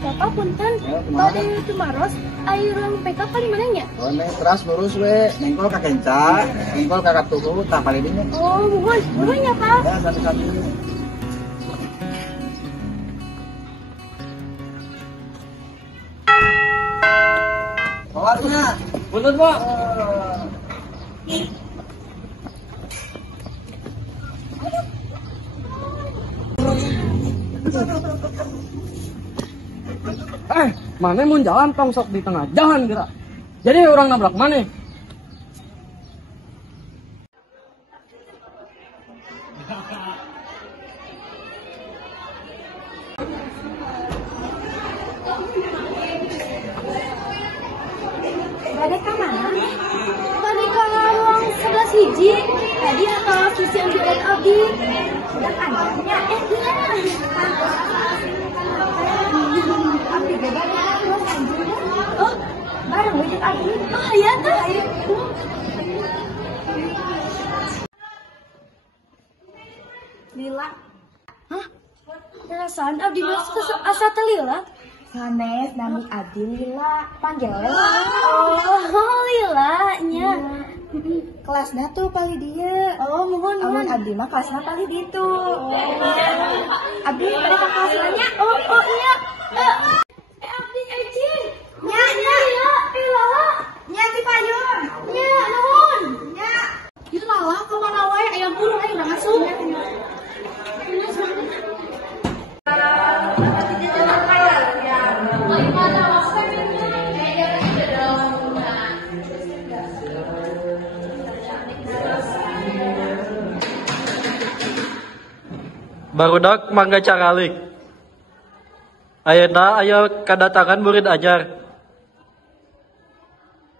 Bapak punten, tadi itu maros, air orang PK paling mananya? Oh, neng teras lurus we, nengkol ka kenca, nengkol ka katuhu, tak paling ini. Oh, mohon ya Pak. Ya, satu-satu. Awarnya, Punten, Pak. Mana mau jalan tong sok di tengah jalan gerak. Jadi orang nabrak mana? Bade ke mana? Bade ke ruang 11 hiji. Tadi atau sisi yang dilihat Abdi. Udah anaknya, dia. Abdi beda terus anjing. Oh, bareng wujud Abdi. Oh, iya tuh. Lila. Hah? Perasaan Abdi masuk ke asa teh Lila? Sanes, nami Abdi Lila. Panggilnya. Oh, Lila nya. Kelasnya tuh kali dia. Oh, mohon. Abdi mah kelasnya kali ditu. Abdi pada ke kelasnya. Oh iya. Abdi Ecin. Nya. Lila. Nya si Payun. Nya, nuhun. Nya. Itu Lala kemana wae? Ayam puluh ayo udah masuk. Barudak mangga cakalik. Ayeuna aya kadatangan murid ajar.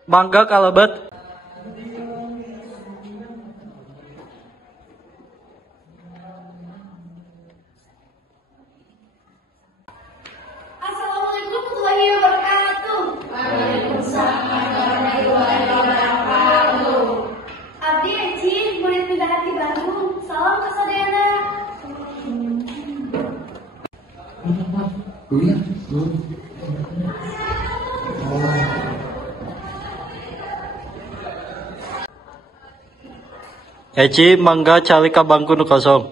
Mangga kalebet. Assalamualaikum warahmatullahi wabarakatuh. Waalaikumsalam warahmatullahi wabarakatuh. Abdi Ecin, murid pindah hati Bandung. Salam ke saudara. Eci mangga cali ka bangku nu kosong.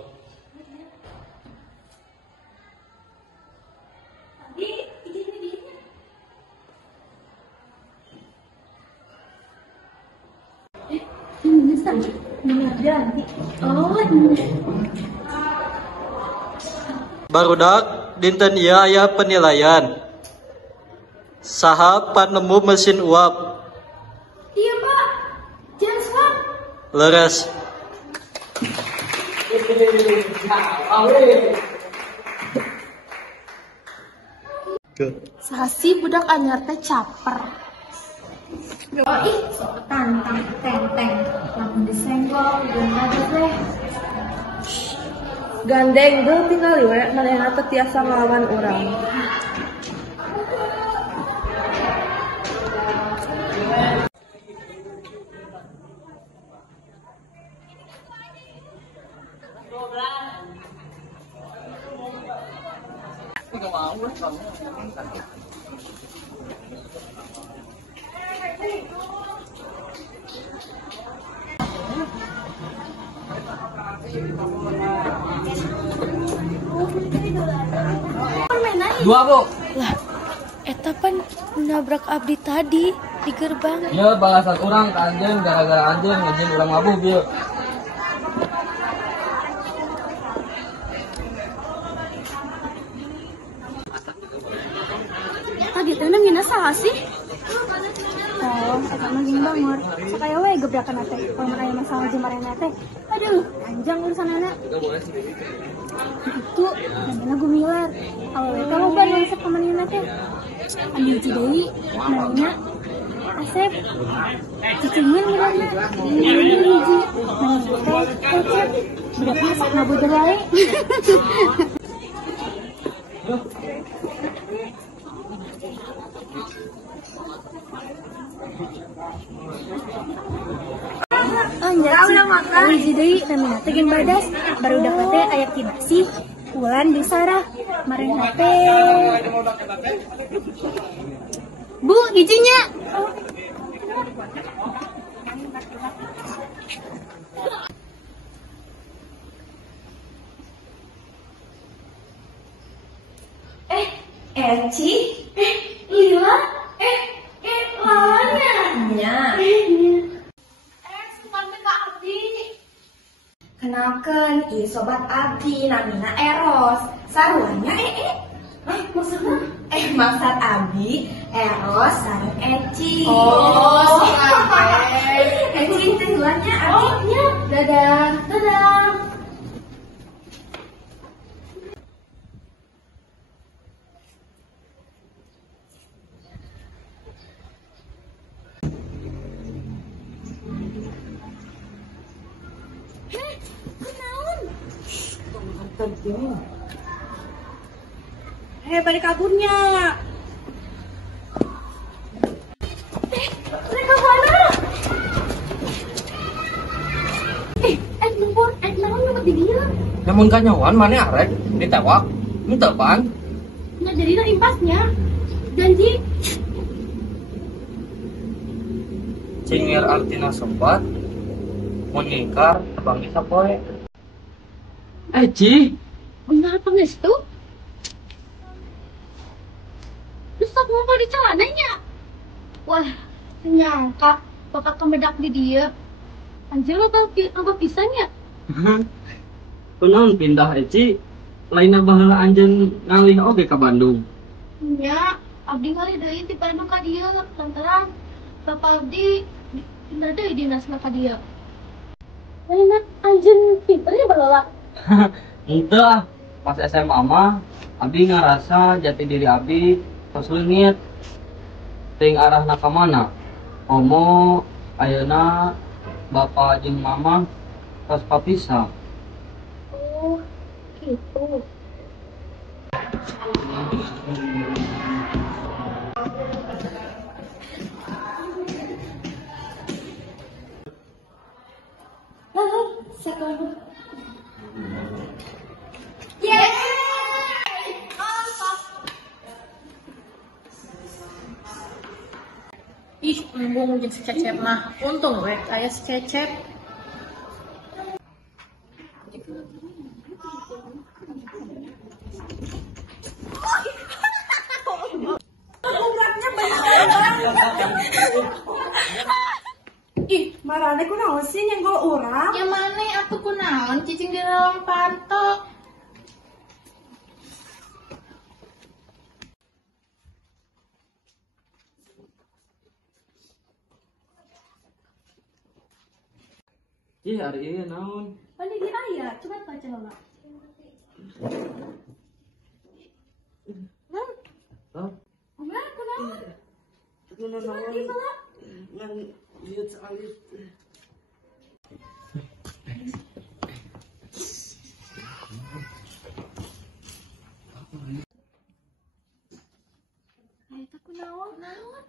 Barudak dinten ieu aya penilaian. Saha panemu mesin uap? Iya Pak, jangan swab. Leres. Sasi budak anyar teh caper. Oh ih, sok tantang tenteng. Lamun disenggol, guna deh. Gandeng deu tinggal we manehna teh tiasa ngelawan urang. Dua, Bu. Lah, eta pan nabrak Abdi tadi di gerbang. Ya balasan orang ke anjing gara-gara anjing ngajin urang mabuk bieu. Tadi teh mina saha sih? Oh, eta mah gini banget. Sakaya we gebrakan teh. Lamun aya masalah jeung marena teh. Aduh, panjang urusanana. Itu namanya Gumilar. Kalau mereka loba yang resep kemenina teh. Andi hiji deui namanya Asep. Cicingin mirana. Ini hiji. Namanya Asep. Budak masak ngabuder wae. Anjir, udah makan. Hiji deui namanya teh gen badas. baru dapetnya ayat tina sih Wulan di Sarah kemarin HP. Bu, izinnya. Eci, Lila, Lalanya. Iya. Seperti Kak Abdi. Kenalkan, sobat Abdi, namina Eros. Sarwanya maksudnya? Maksud Abdi, Eros, sareng Eci. Oh, Eci itu duluannya Abdi. Iya. Dadah. Dadah. Balik kaburnya. Mereka mana? Naon dapat di dia? Namun kanyawan mana arek ditewak, minta pan. Nah jadi impasnya. Janji. Cingir artina sobat, mau nyingkar, bang bisa poe. Ci, Benar pangestu? Terus aku mau di celananya. Wah, nyangka bakal kemedak di dia. Anjir lo tau apa pisannya? kunaon pindah Eci, lainnya bahala anjeun ngalih oge ka Bandung. Ya, Abdi ngalih deui di Bandung ka dia lantaran Bapak Abdi pindah deui dinasna ka dia. Lainnya anjeun pinternya baheula. Ente ah, pas SMA mah Abi ngerasa jati diri Abi tos leungit. Ting arahna ka mana? Omo ayeuna bapak jeung mama tos papisah. Oh, gitu. Halo, sekolah. Ih, embung jeung si Cecep mah. Untung we aya si Cecep. Ih, marane kunaon sih nyenggol urang? Ya mana atuh kunaon cicing di dalam panto. Ih, hari ini naon? Mana di ayah? Coba baca lama. Hah? Enggak, kunaon? Coba di bawah. Ngan lihat alis. Ayo kunaon? Naon?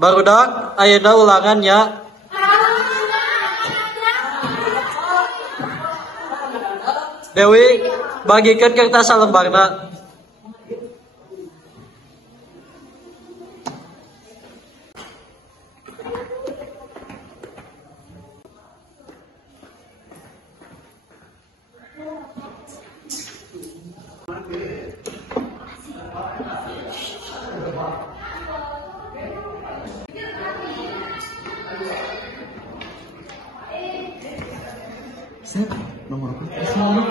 Barudak ayeuna ulangannya. Dewi, bagikan kertas lembarna. Set, nomor berapa?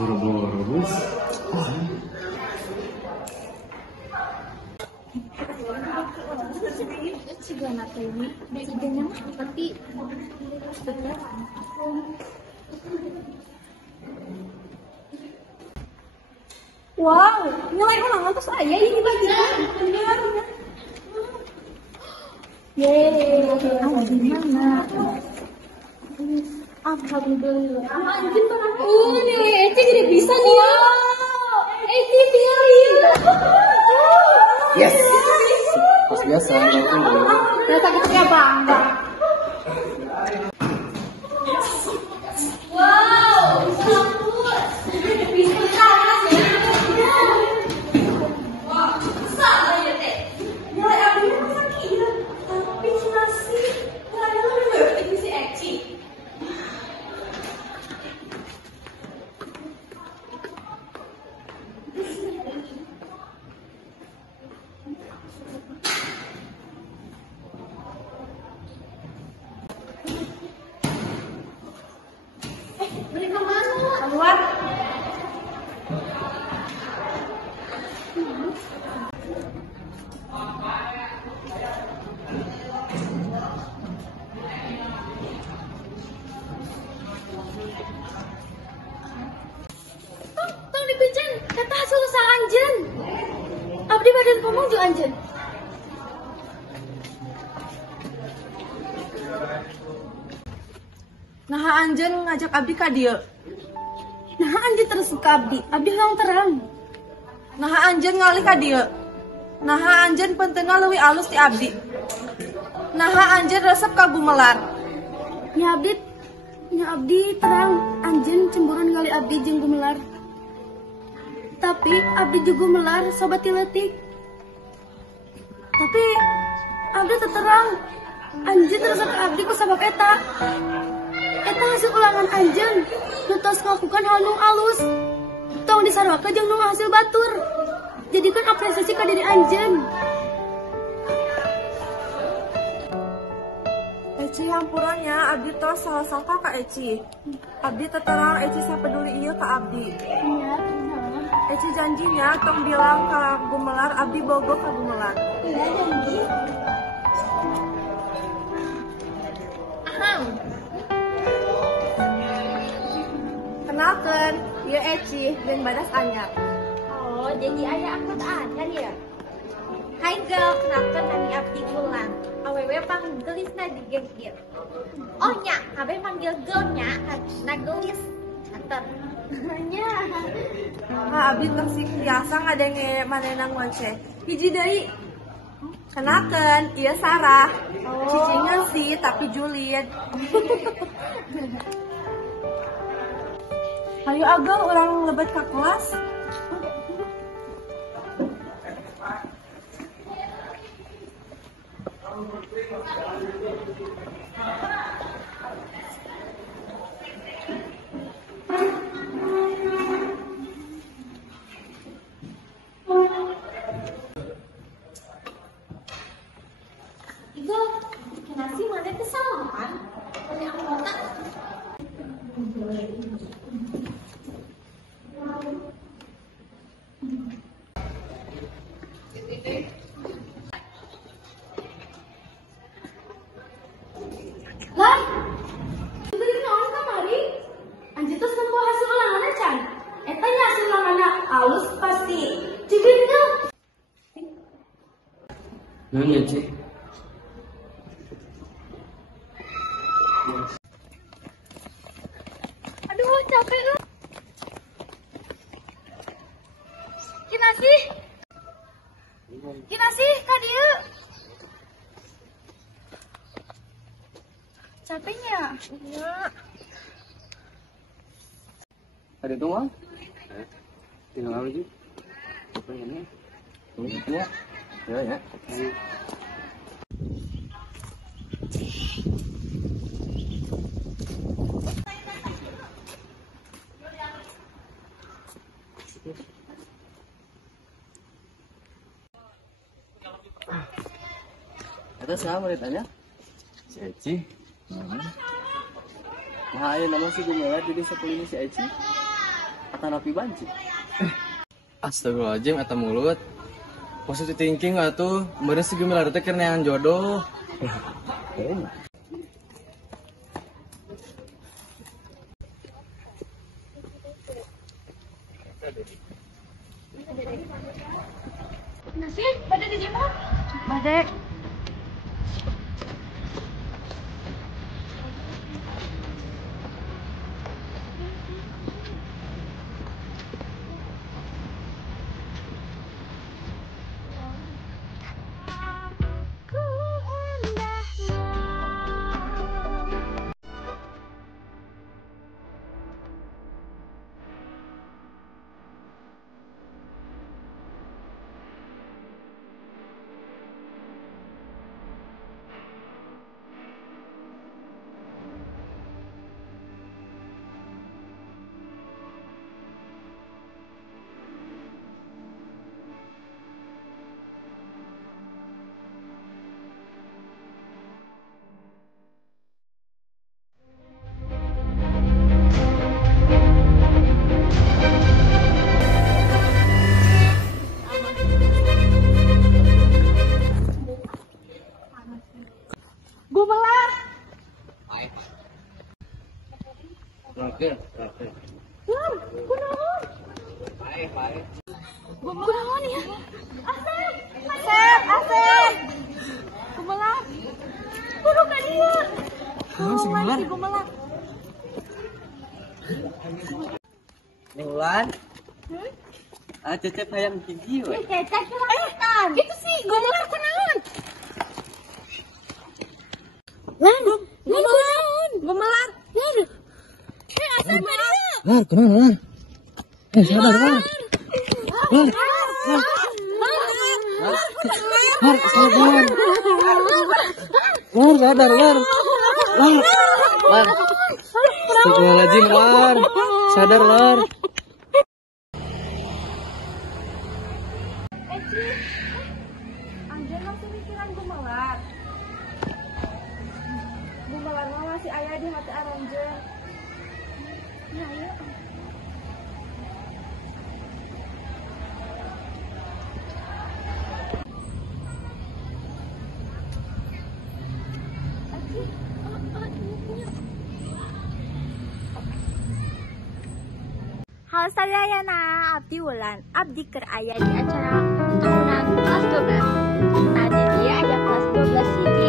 Buru-buru, Bos. Juga anak ini, kerjanya mah tapi wow, nilai ulangan tuh saya ini dibagikan. Yeay, gimana? Alhamdulillah. Anjing barang. Nilai Eci jadi bisa nih. Wow, Eci pilih. Yes. Pas biasa, Rasa kita bangga. Wow, keluar. Tong dipijen, kata hasil usaha anjen. Abdi badan ngomong juga anjen. Nah anjen ngajak abdi ka dieu. Nah anjen terus ke abdi yang terang. Nah anjen ngalih ka dieu. Nah anjen penteuna leuwih alus ti abdi. Nah anjen resep ka gumelar. Nya abdi terang anjen cemburuan kali abdi jeung gumelar. Tapi abdi juga gumelar sobat tiletik. Tapi abdi terang anjen resep ka abdi ku sabab eta. Eta hasil ulangan anjen nutos ngakukan hal nu alus. Tong disarwakeun jeung nu hasil batur. Jadikan apresiasi ka diri anjen. Eci hampurannya abdi tos salah sangka ka Eci. Abdi teterang Eci sapeduli ieu ka abdi. Iya, Eci janjinya tong bilang ka gumelar abdi bogo ka gumelar. iya janji. Aham. Kenalkeun, ieu Eci jeung badas anyar. Oh, jadi ayah angkot anyar ya? Hai girl, kenalkan nami Abdi Wulan. Awewe panggelisna di gegir. Oh nya, abe panggil girlnya, na gelis. Antar. Nya. Nah, abdi tersik biasa ngadenge manehna ngoceh. Hiji deui. Kenalkeun, ieu Sarah. Cicingan sih, tapi julid. Hayu agel urang lebet ka kelas. Igo, nasi mana kesalahan? Mana anggota? Lah, beli naon kamari? Anjir terus nempuh hasil ulangannya can. Eta nya hasil ulangannya alus pasti. Cibin tuh. Nanya Ci. Aduh capek lu. Kinasih kak dia. Capeknya. Iya. Ada itu mah? Tinggal apa sih? Apa ini? Ya. Ya. Itu siapa muridnya? Si Eci. Nah, ayo nama si Gumelar jadi sepuluh si Eci. Kata napi banci. Astagfirullahaladzim, eta mulut. Positive thinking atuh, bener si Gumelar teh keneangan jodoh. Nasi, pada di siapa? Badek. Gumelar. Oke. Lar, kunaon? Baik. Kunaon ya? Asep. Gumelar. Kudu ka dieu. Si Gumelar. Wulan. Cecep hayang gigi we. Cecep kelihatan. Itu sih Gumelar kunaon? Gumelar. Asep ka dieu. Lar, kenapa Lar? Sabar Lar. Lar, sabar. Lar, sadar Lar. Lar. Astagfirullahaladzim Lar. Sadar Lar. Anjir langsung mikiran Gumelar. Gumelar mah masih aya di hati Aranjen. Ya, ayo. Halo sadayana, abdi Wulan. Abdi keur aya di acara tahunan kelas 12. Nah, di dia ada kelas 12 hiji.